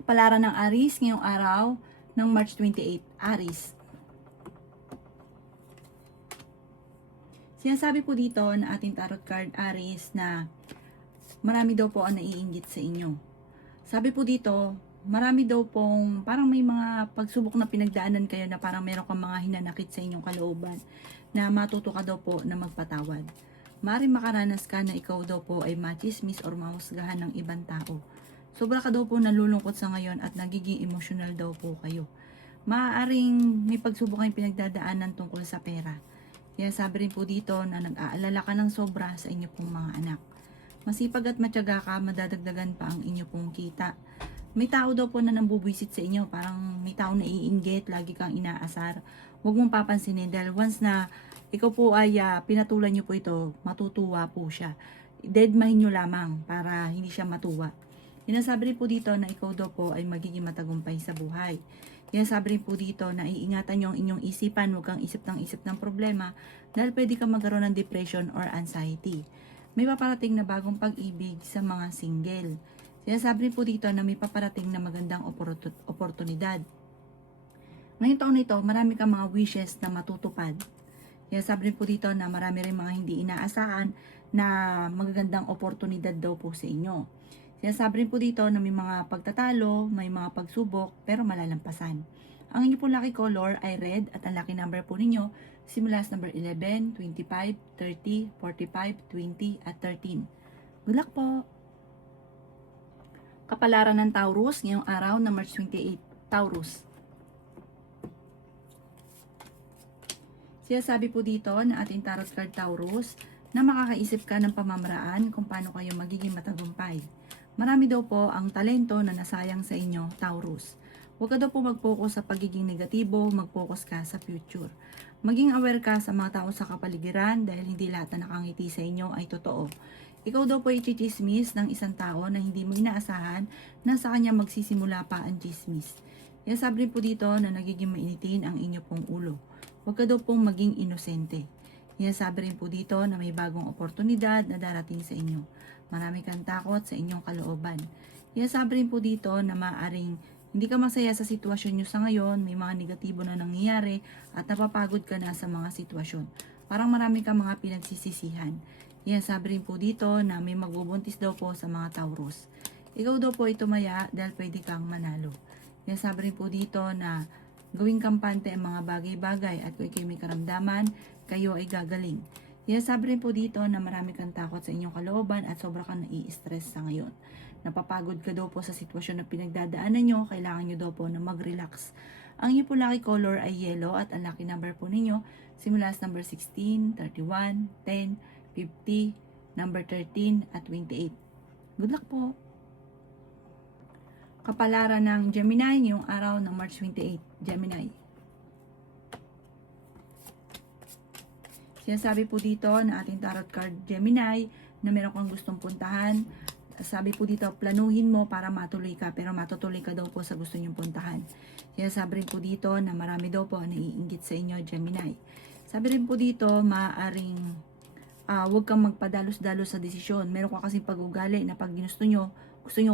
Kapalaran ng Aries ngayong araw ng March 28, Aries. Sinasabi po dito na ating tarot card Aries na marami daw po ang naiinggit sa inyo. Sabi po dito, marami daw pong parang may mga pagsubok na pinagdaanan kayo na parang meron kang mga hinanakit sa inyong kalooban na matuto ka daw po na magpatawad. Maaaring makaranas ka na ikaw daw po ay machismis or mahusgahan ng ibang tao. Sobra ka daw po nalulungkot sa ngayon at nagiging emotional daw po kayo. Maaaring may pagsubok kayong pinagdadaanan tungkol sa pera. Kaya sabi rin po dito na nag-aalala ka ng sobra sa inyo pong mga anak. Masipag at matyaga ka, madadagdagan pa ang inyo pong kita. May tao daw po na nambubwisit sa inyo, parang may tao na iinggit, lagi kang inaasar. Huwag mong papansinin dahil once na ikaw po ay pinatulan nyo po ito, matutuwa po siya. Deadmahin nyo lamang para hindi siya matuwa. Sinasabi rin po dito na ikaw daw po ay magiging matagumpay sa buhay. Sinasabi rin po dito na iingatan nyo ang inyong isipan, huwag kang isip ng problema dahil pwede kang magkaroon ng depression or anxiety. May paparating na bagong pag-ibig sa mga single. Sinasabi rin po dito na may paparating na magandang oportunidad. Ngayong taon na ito, marami kang mga wishes na matutupad. Sinasabi rin po dito na marami rin mga hindi inaasahan na magagandang oportunidad daw po sa inyo. Sinasabi rin po dito na may mga pagtatalo, may mga pagsubok, pero malalampasan. Ang inyo po lucky color ay red at ang lucky number po ninyo simula sa number 11, 25, 30, 45, 20 at 13. Good luck po! Kapalaran ng Taurus ngayong araw na March 28, Taurus. Sinasabi po dito na ating tarot card Taurus na makakaisip ka ng pamamaraan kung paano kayo magiging matagumpay. Marami daw po ang talento na nasayang sa inyo, Taurus. Huwag ka daw po mag-focus sa pagiging negatibo, mag-focus ka sa future. Maging aware ka sa mga tao sa kapaligiran dahil hindi lahat na nakangiti sa inyo ay totoo. Ikaw daw po i-chismis ng isang tao na hindi mo inaasahan na sa kanya magsisimula pa ang chismis. Kaya sabi rin po dito na nagiging mainitin ang inyo pong ulo. Huwag ka daw pong maging inosente. Kaya sabi rin po dito na may bagong oportunidad na darating sa inyo. Marami kang takot sa inyong kalooban. Kaya sabi rin po dito na maaaring hindi ka masaya sa sitwasyon nyo sa ngayon, may mga negatibo na nangyayari at napapagod ka na sa mga sitwasyon. Parang marami kang mga pinagsisisihan. Kaya sabi rin po dito na may magbubuntis daw po sa mga Taurus. Ikaw daw po ay tumaya dahil pwede kang manalo. Kaya sabi rin po dito na gawing kampante ang mga bagay-bagay at kung kayo may karamdaman, kayo ay gagaling. Kaya sabi rin po dito na marami kang takot sa inyong kalooban at sobra kang nai-stress sa ngayon. Napapagod ka daw po sa sitwasyon na pinagdadaanan nyo, kailangan nyo daw po na mag-relax. Ang inyo po lucky color ay yellow at ang lucky number po ninyo simula sa number 16, 31, 10, 50, number 13 at 28. Good luck po! Kapalaran ng Gemini ngayong araw ng March 28, Gemini. Sinasabi po dito na ating tarot card Gemini na meron kang gustong puntahan. Sabi po dito, planuhin mo para matuloy ka, pero matutuloy ka daw po sa gusto nyong puntahan. Sinasabi rin po dito na marami daw po ang naiinggit sa inyo, Gemini. Sabi rin po dito, maaaring huwag kang magpadalos-dalos sa desisyon. Meron ka kasing pag-ugali na pag gusto nyo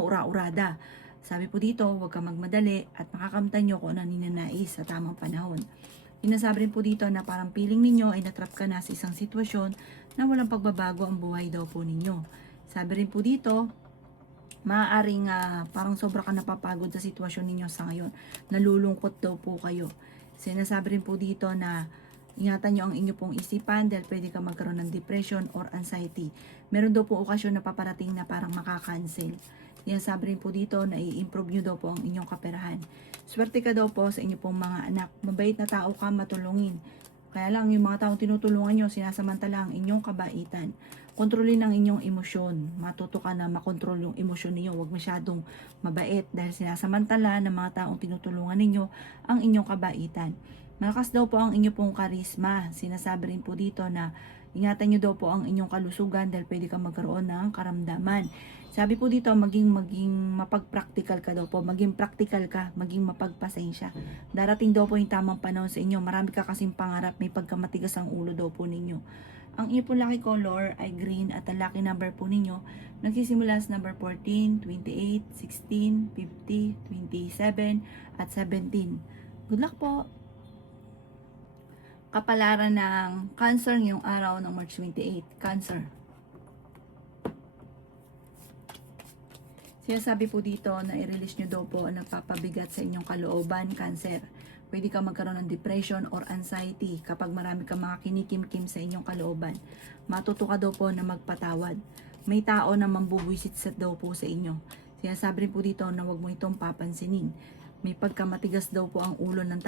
ura-urada. Sabi po dito, huwag kang magmadali at makakamtan nyo kung ano ninanais sa tamang panahon. Sinasabi rin po dito na parang feeling ninyo ay natrap ka na sa isang sitwasyon na walang pagbabago ang buhay daw po ninyo. Sabi rin po dito, maaaring parang sobra ka napapagod sa sitwasyon ninyo sa ngayon. Nalulungkot daw po kayo. Sinasabi rin po dito na ingatan nyo ang inyo pong isipan dahil pwede ka magkaroon ng depression or anxiety. Meron daw po okasyon na paparating na parang makakancel. Yan sabi rin po dito na i-improve nyo daw po ang inyong kaperahan. Swerte ka daw po sa inyo pong mga anak. Mabait na tao ka, matulungin. Kaya lang yung mga taong tinutulungan nyo, sinasamantala ang inyong kabaitan. Kontrolin ang inyong emosyon. Matuto ka na makontrol yung emosyon ninyo. Huwag masyadong mabait dahil sinasamantala ng mga taong tinutulungan ninyo ang inyong kabaitan. Malakas daw po ang inyong pong karisma. Sinasabi rin po dito na ingatan nyo daw po ang inyong kalusugan dahil pwede kang magkaroon ng karamdaman. Sabi po dito, maging mapag-practical ka daw po. Maging practical ka, maging mapagpasensya. Darating daw po yung tamang panahon sa inyo. Marami ka kasing pangarap, may pagkamatigas ang ulo daw po ninyo. Ang inyo pong lucky color ay green at ang lucky number po ninyo nagsisimula sa number 14, 28, 16, 50, 27, at 17. Good luck po! Kapalaran ng Cancer ngayong araw ng March 28. Cancer. Sinasabi po dito na i-release nyo daw po ang nagpapabigat sa inyong kalooban, Cancer. Pwede ka magkaroon ng depression or anxiety kapag marami kang mga kinikim-kim sa inyong kalooban. Matuto ka daw po na magpatawad. May tao na mambubuisit sa daw po sa inyo. Sinasabi rin po dito na huwag mo itong papansinin. May pagkamatigas daw po ang ulo ng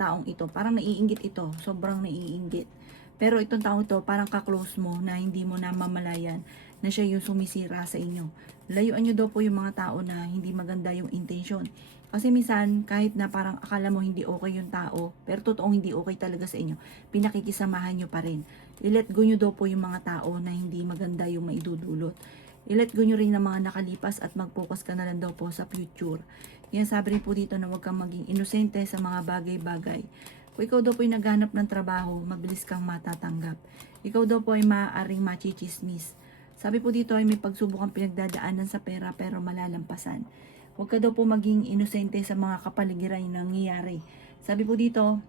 taong ito. Parang naiinggit ito. Sobrang naiinggit. Pero itong taong ito, parang ka-close mo na hindi mo namamalayan na siya yung sumisira sa inyo. Layuan nyo daw po yung mga tao na hindi maganda yung intention. Kasi minsan, kahit na parang akala mo hindi okay yung tao, pero totoong hindi okay talaga sa inyo, pinakikisamahan nyo pa rin. I-let go nyo daw po yung mga tao na hindi maganda yung maidudulot. I-let go nyo rin ng mga nakalipas at mag-focus ka na lang daw po sa future. Yan, sabi rin po dito na huwag kang maging inosente sa mga bagay-bagay. Kung ikaw daw po ay naghanap ng trabaho, mabilis kang matatanggap. Ikaw daw po ay maaaring machichismis. Sabi po dito ay may pagsubok ang pinagdadaanan sa pera pero malalampasan. Huwag ka daw po maging inosente sa mga kapaligiran na nangyayari. Sabi po dito,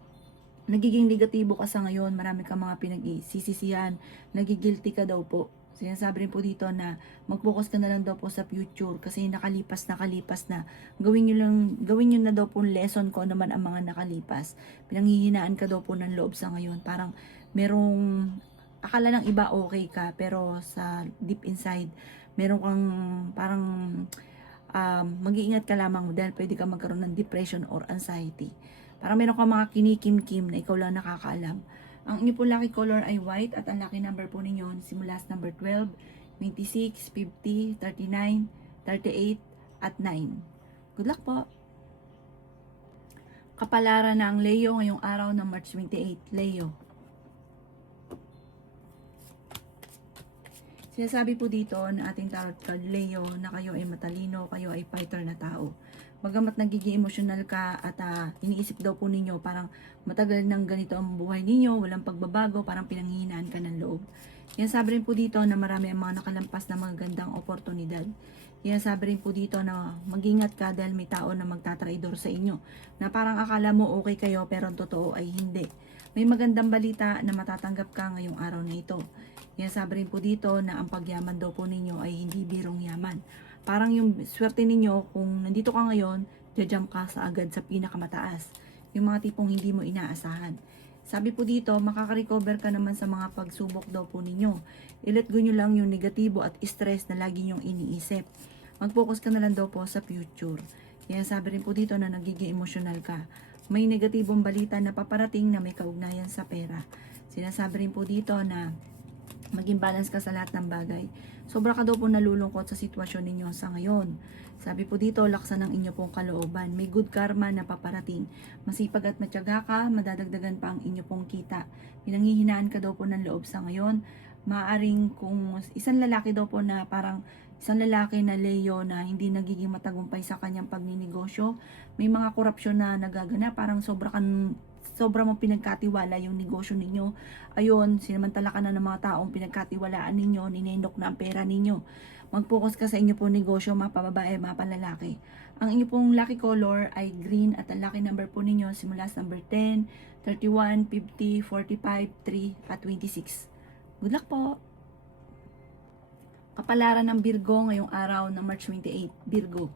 nagiging negatibo ka sa ngayon, marami kang mga pinag-isisisihan, nagigilty ka daw po. Sinasabi rin po dito na mag-focus ka na lang daw po sa future kasi nakalipas na. Gawin nyo na daw po lesson ko naman ang mga nakalipas. Pinanghihinaan ka daw po ng loob sa ngayon. Parang merong akala ng iba okay ka pero sa deep inside meron kang parang mag-iingat ka lamang dahil pwede ka magkaroon ng depression or anxiety. Parang meron kang mga kinikim-kim na ikaw lang nakakaalam. Ang inyo po lucky color ay white at ang lucky number po ninyo simula sa number 12, 26, 50, 39, 38, at 9. Good luck po! Kapalaran ng Leo ngayong araw ng March 28. Leo. Sinasabi po dito na ating tarot card, Leo, na kayo ay matalino, kayo ay fighter na tao. Bagamat nagiging emotional ka at iniisip daw po ninyo parang matagal nang ganito ang buhay ninyo, walang pagbabago, parang pinanghihinaan ka ng loob. Yan, sabi rin po dito na marami ang mga nakalampas na magagandang oportunidad. Yan, sabi rin po dito na mag-ingat ka dahil may tao na magtatraidor sa inyo. Na parang akala mo okay kayo pero ang totoo ay hindi. May magandang balita na matatanggap ka ngayong araw na ito. Yan, sabi rin po dito na ang pagyaman daw po ninyo ay hindi birong yaman. Parang yung swerte ninyo, kung nandito ka ngayon, jajump ka sa agad sa pinakamataas. Yung mga tipong hindi mo inaasahan. Sabi po dito, makaka-recover ka naman sa mga pagsubok daw po ninyo. I-let go nyo lang yung negatibo at stress na lagi nyong iniisip. Mag-focus ka na lang daw po sa future. Yan, sabi rin po dito na nagiging emotional ka. May negatibong balita na paparating na may kaugnayan sa pera. Sinasabi rin po dito na maging balance ka sa lahat ng bagay. Sobra ka daw po nalulungkot sa sitwasyon ninyo sa ngayon. Sabi po dito, laksan ang inyo pong kalooban. May good karma na paparating. Masipag at matyaga ka, madadagdagan pa ang inyo pong kita. Pinanghihinaan ka daw po ng loob sa ngayon. Maaring kung isang lalaki daw po na parang isang lalaki na Leo na hindi nagiging matagumpay sa kanyang pagninegosyo, may mga korupsyon na nagagana, parang sobra mong pinagkatiwala yung negosyo ninyo. Ayun, sinamantala ka na ng mga taong pinagkatiwalaan ninyo, ninendok na ang pera ninyo. Mag-focus ka sa inyo pong negosyo, mapababae, mapalalaki. Ang inyo pong lucky color ay green at ang lucky number po ninyo simula sa number 10, 31, 50, 45, 3, at 26. Good luck po! Kapalaran ng Virgo ngayong araw ng March 28. Virgo.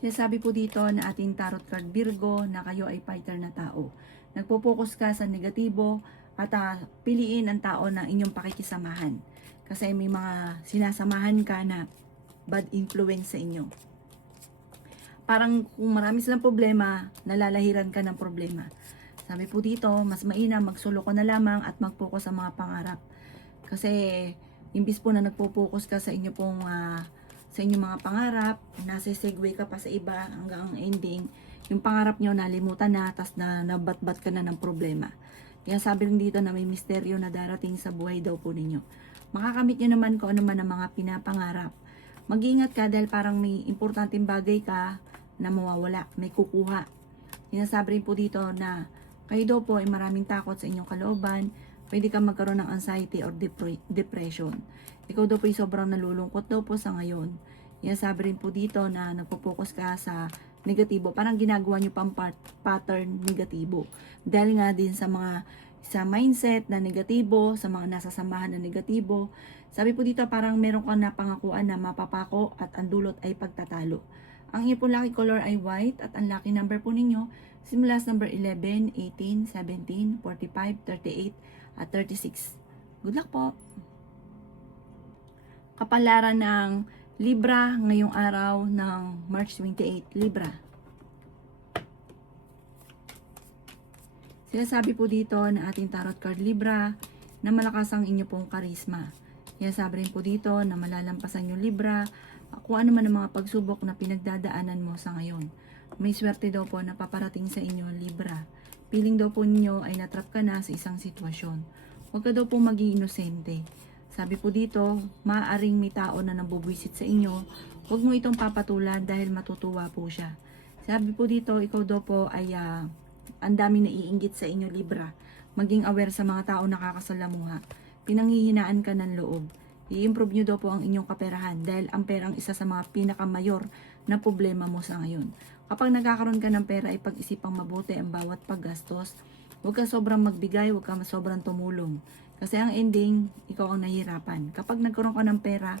Sinasabi po dito na ating tarot card Virgo na kayo ay fighter na tao. Nagpo-focus ka sa negatibo at piliin ang tao na inyong pakikisamahan. Kasi may mga sinasamahan ka na bad influence sa inyo. Parang kung marami silang problema, nalalahiran ka ng problema. Sabi po dito, mas mainam magsulo ko na lamang at mag-focus sa mga pangarap. Kasi imbis po na nagpo-focus ka sa inyo pong sa inyong mga pangarap, nasa-segue ka pa sa iba hanggang ang ending, yung pangarap nyo nalimutan na, tas nabatbat ka na ng problema. Kaya sabi rin dito na may misteryo na darating sa buhay daw po ninyo. Makakamit nyo naman kung ano man ang mga pinapangarap. Mag-ingat ka dahil parang may importanteng bagay ka na mawawala, may kukuha. Sinasabi rin po dito na Kayo daw po ay maraming takot sa inyong kalooban, pwede kang magkaroon ng anxiety or depression. Ikaw daw po ay sobrang nalulungkot daw po sa ngayon. Yan, sabi rin po dito na nagpo-focus ka sa negatibo. Parang ginagawa nyo pang pattern negatibo. Dahil nga din sa mindset na negatibo, sa mga nasasamahan na negatibo. Sabi po dito parang meron kang napangakuan na mapapako at ang dulot ay pagtatalo. Ang inyong po lucky color ay white at ang lucky number po ninyo simula sa number 11, 18, 17, 45, 38 at 36. Good luck po! Kapalaran ng Libra ngayong araw ng March 28. Libra. Sinasabi po dito na ating tarot card Libra na malakas ang inyo pong karisma. Sinasabi rin po dito na malalampasan yung Libra kung ano man ang mga pagsubok na pinagdadaanan mo sa ngayon. May swerte daw po na paparating sa inyo Libra. Piling daw po ninyo ay natrap ka na sa isang sitwasyon. Huwag ka daw po maging inosente. Sabi po dito, maaaring may tao na nabubwisit sa inyo. Huwag mo itong papatulan dahil matutuwa po siya. Sabi po dito, ikaw daw po ay ang dami na iinggit sa inyo Libra. Maging aware sa mga tao nakakasalamuha. Pinanghihinaan ka ng loob. I-improve nyo daw po ang inyong kaperahan dahil ang pera ang isa sa mga pinakamayor na problema mo sa ngayon. Kapag nagkakaroon ka ng pera, ay pag-isipang mabuti ang bawat paggastos. Huwag ka sobrang magbigay, huwag ka sobrang tumulong. Kasi ang ending, ikaw ang nahihirapan. Kapag nagkaroon ka ng pera,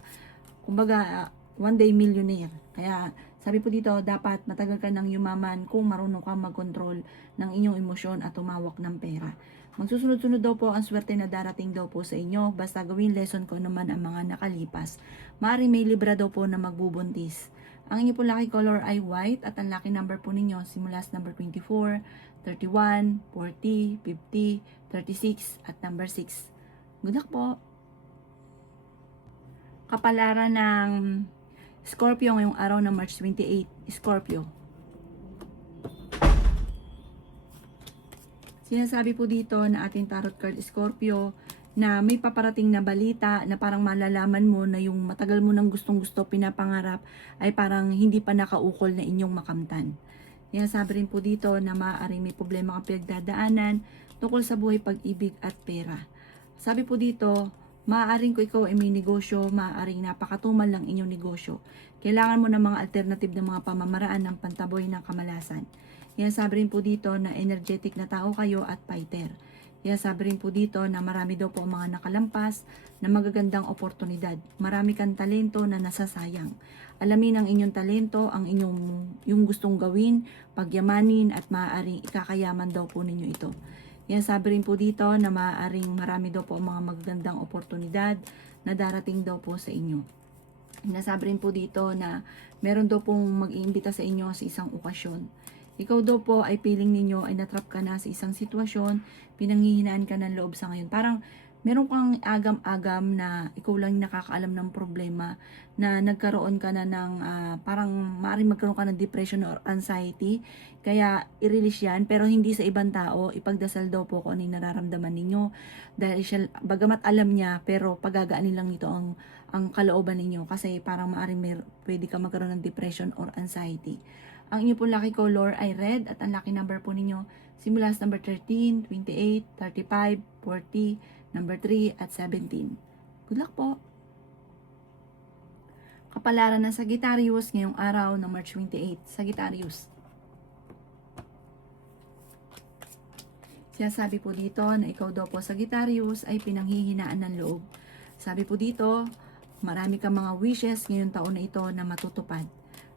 kumbaga, one day millionaire. Kaya, sabi po dito, dapat matagal ka ng yumaman kung marunong ka mag-control ng inyong emosyon at tumawak ng pera. Magsusunod-sunod daw po ang swerte na darating daw po sa inyo. Basta gawin lesson ko naman ang mga nakalipas. Maaaring may Libra daw po na magbubuntis. Ang inyo po lucky color ay white at ang lucky number po ninyo simula sa number 24, 31, 40, 50, 36 at number 6. Good luck po! Kapalaran ng Scorpio ngayong araw ng March 28. Scorpio. Sinasabi po dito na ating tarot card Scorpio na may paparating na balita na parang malalaman mo na yung matagal mo nang gustong-gusto pinapangarap ay parang hindi pa nakaukol na inyong makamtan. Sinasabi rin po dito na maaaring may problema kang pinagdadaanan tungkol sa buhay, pag-ibig at pera. Sabi po dito, maaaring kung ikaw ay may negosyo, maaaring napakatumal lang inyong negosyo. Kailangan mo ng mga alternative na mga pamamaraan ng pantaboy ng kamalasan. Sabi rin po dito na energetic na tao kayo at fighter. Sabi rin po dito na marami daw po mga nakalampas na magagandang oportunidad. Marami kang talento na nasasayang. Alamin ang inyong talento, ang yung gustong gawin, pagyamanin at maaaring ikakayaman daw po ninyo ito. Sabi rin po dito na maaaring marami daw po mga magagandang oportunidad na darating daw po sa inyo. Nasabi rin po dito na meron daw pong mag-iimbita sa inyo sa isang okasyon. Ikaw daw po ay feeling ninyo ay natrap ka na sa isang sitwasyon, pinanghihinaan ka ng loob sa ngayon. Parang meron kang agam-agam na ikaw lang nakakaalam ng problema na nagkaroon ka na ng parang maaaring magkaroon ka ng depression or anxiety. Kaya i-release yan pero hindi sa ibang tao. Ipagdasal daw po kung ano yung nararamdaman ninyo. Dahil siya, bagamat alam niya pero pagagaanin lang nito ang kalooban ninyo. Kasi parang maaaring pwede ka magkaroon ng depression or anxiety. Ang inyo po lucky color ay red at ang lucky number po ninyo simula sa number 13, 28, 35, 40, number 3 at 17. Good luck po! Kapalaran ng Sagittarius ngayong araw ng March 28. Sagittarius. Sinasabi po dito na ikaw daw po Sagittarius ay pinanghihinaan ng loob. Sabi po dito, marami kang mga wishes ngayong taon na ito na matutupad.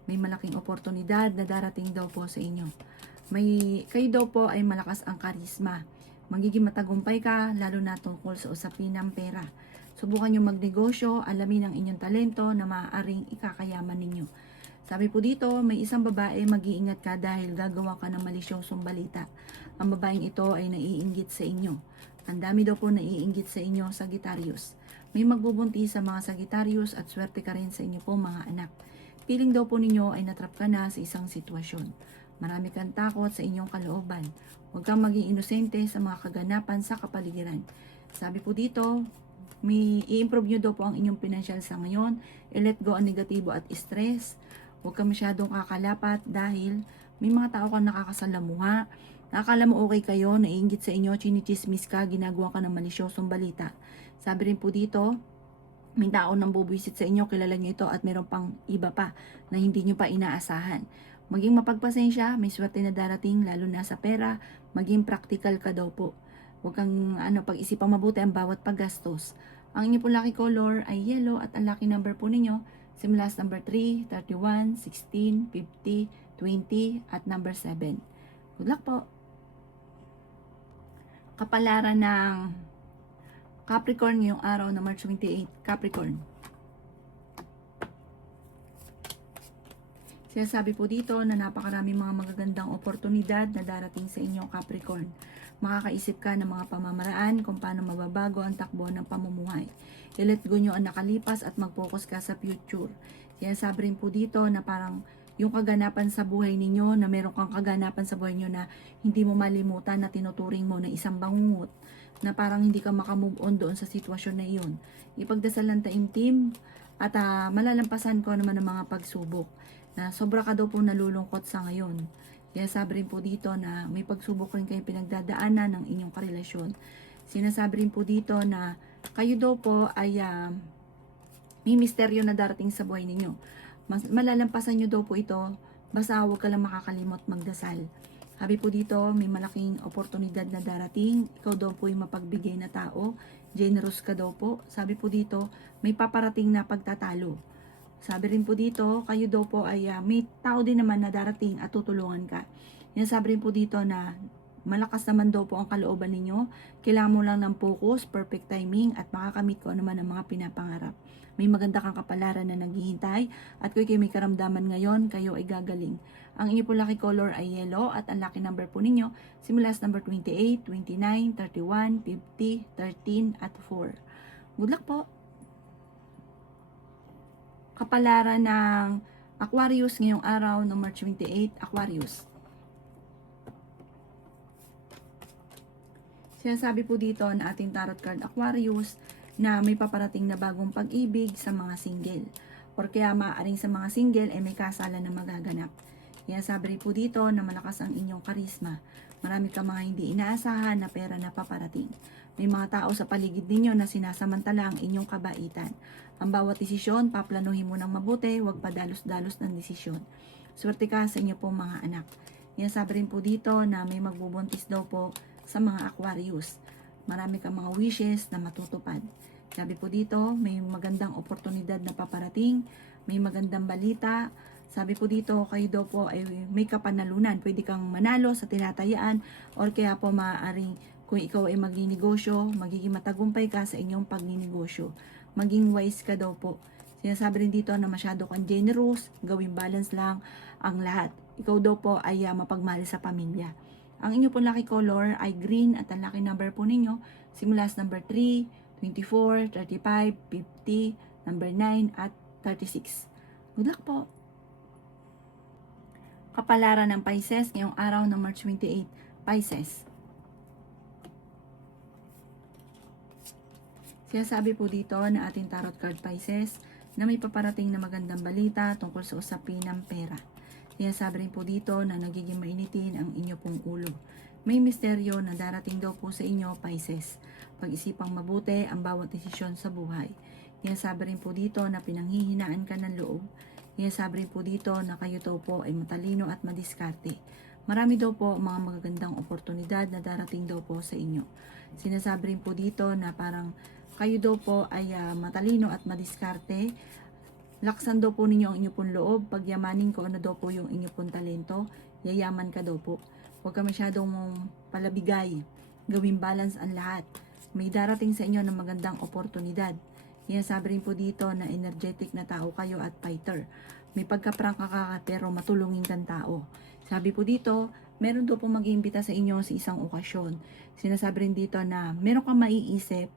May malaking oportunidad na darating daw po sa inyo. Kayo daw po ay malakas ang karisma. Magiging matagumpay ka, lalo na tungkol sa usapin ng pera. Subukan nyo magnegosyo, alamin ang inyong talento na maaaring ikakayaman ninyo. Sabi po dito, may isang babae, mag-iingat ka dahil gagawa ka ng malisyosong balita. Ang babaeng ito ay naiinggit sa inyo. Ang dami daw po naiinggit sa inyo, Sagittarius. May magbubunti sa mga Sagittarius at swerte ka rin sa inyo po mga anak. Feeling daw po ninyo ay natrap ka na sa isang sitwasyon. Marami kang takot sa inyong kalooban. Huwag kang maging inosente sa mga kaganapan sa kapaligiran. Sabi po dito, i-improve nyo daw po ang inyong financial sa ngayon. I-let go ang negatibo at stress. Huwag kang masyadong kakalapat dahil may mga tao kang nakakasalamuha. Nakakala mo okay kayo, naiinggit sa inyo, chinichismis ka, ginagawa ka ng malisyosong balita. Sabi rin po dito, may tao nang bubuwisit sa inyo, kilala nyo ito at meron pang iba pa na hindi nyo pa inaasahan. Maging mapagpasensya, may swerte na darating, lalo na sa pera, maging practical ka daw po. Huwag kang pag-isipang mabuti ang bawat paggastos. Ang inyo po lucky color ay yellow at ang lucky number po ninyo, simula sa number 3, 31, 16, 50, 20 at number 7. Good luck po! Kapalaran ng Capricorn ngayong araw na March 28. Capricorn. Sinasabi po dito na napakarami mga magagandang oportunidad na darating sa inyo, Capricorn. Makakaisip ka ng mga pamamaraan kung paano mababago ang takbo ng pamumuhay. I-let go nyo ang nakalipas at mag-focus ka sa future. Sinasabi rin po dito na parang yung kaganapan sa buhay ninyo, na meron kang kaganapan sa buhay nyo na hindi mo malimutan, na tinuturing mo na isang bangungot, na parang hindi ka makamove on doon sa sitwasyon na iyon. Ipagdasal ng taimtim at malalampasan ko naman ang mga pagsubok, na sobra ka daw po nalulungkot sa ngayon. Kaya sabi rin po dito na may pagsubok rin kayo pinagdadaanan ng inyong karelasyon. Sinasabi rin po dito na kayo daw po ay may misteryo na darating sa buhay ninyo. Malalampasan nyo daw po ito, basta huwag ka lang makakalimot magdasal. Sabi po dito, may malaking oportunidad na darating, ikaw daw po yung mapagbigay na tao, generous ka daw po. Sabi po dito, may paparating na pagtatalo. Sabi rin po dito, kayo daw po ay may tao din naman na darating at tutulungan ka. Sabi rin po dito na malakas naman daw po ang kalooban ninyo. Kailangan mo lang ng focus, perfect timing at makakamit ko naman ang mga pinapangarap. May maganda kang kapalaran na naghihintay at kung kayo may karamdaman ngayon, kayo ay gagaling. Ang inyo po lucky color ay yellow at ang lucky number po ninyo simula sa number 28, 29, 31, 50, 13 at 4. Good luck po! Kapalaran ng Aquarius ngayong araw ng March 28, Aquarius. Sinasabi po dito na ating tarot card Aquarius na may paparating na bagong pag-ibig sa mga single. Or kaya maaaring sa mga single ay may kasalan na magaganap. Sinasabi rin po dito na malakas ang inyong karisma. Marami ka mga hindi inaasahan na pera na paparating. May mga tao sa paligid ninyo na sinasamantala ang inyong kabaitan. Ang bawat desisyon, paplanuhin mo ng mabuti, huwag padalos-dalos ng desisyon. Swerte ka sa inyo pong mga anak. Sinasabi rin po dito na may magbubuntis daw po sa mga Aquarius. Marami kang mga wishes na matutupad. Sabi po dito, may magandang oportunidad na paparating, may magandang balita. Sabi po dito, kayo daw po ay may kapanalunan. Pwede kang manalo sa tinatayaan or kaya po maaaring kung ikaw ay magninegosyo, magiging matagumpay ka sa inyong pagninegosyo. Maging wise ka daw po. Sinasabi rin dito na masyado kang generous, gawing balance lang ang lahat. Ikaw daw po ay mapagmahal sa pamilya. Ang inyo po lucky color ay green at ang lucky number po ninyo simula sa number 3, 24, 35, 50, number 9 at 36. Good luck po! Kapalaran ng Pisces ngayong araw ng March 28, Pisces. Sinasabi po dito na ating tarot card Pisces na may paparating na magandang balita tungkol sa usapin ng pera. Sinasabi rin po dito na nagiging mainitin ang inyo pong ulo. May misteryo na darating daw po sa inyo, Pisces. Pag-isipang mabuti ang bawat desisyon sa buhay. Sinasabi rin po dito na pinanghihinaan ka ng loob. Sinasabi rin po dito na kayo daw po ay matalino at madiskarte. Marami daw po mga magagandang oportunidad na darating daw po sa inyo. Sinasabi rin po dito na parang kayo daw po ay matalino at madiskarte. Laksan daw po ninyo ang inyo pong loob. Pagyamanin ko ano daw po yung inyo pong talento. Yayaman ka daw po. Huwag ka masyadong palabigay. Gawing balance ang lahat. May darating sa inyo ng magandang oportunidad. Sabi rin po dito na energetic na tao kayo at fighter. May pagkaprangka ka pero matulungin kang tao. Sabi po dito, meron daw po mag-iimbita sa inyo sa isang okasyon. Sinasabi rin dito na meron kang maiisip,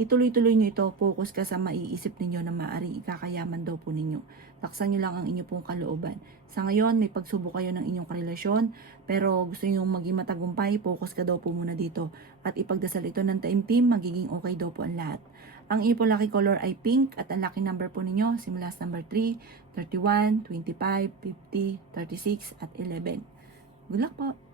ituloy-tuloy nyo ito, focus ka sa maiisip ninyo na maaaring ikakayaman daw po ninyo. Taksan nyo lang ang inyo pong kalooban. Sa ngayon, may pagsubok kayo ng inyong karelasyon, pero gusto nyo maging matagumpay, focus ka daw po muna dito. At ipagdasal ito ng taimtim, magiging okay daw po ang lahat. Ang inyo pong lucky color ay pink at ang lucky number po ninyo, simula sa number 3, 31, 25, 50, 36 at 11. Good luck po!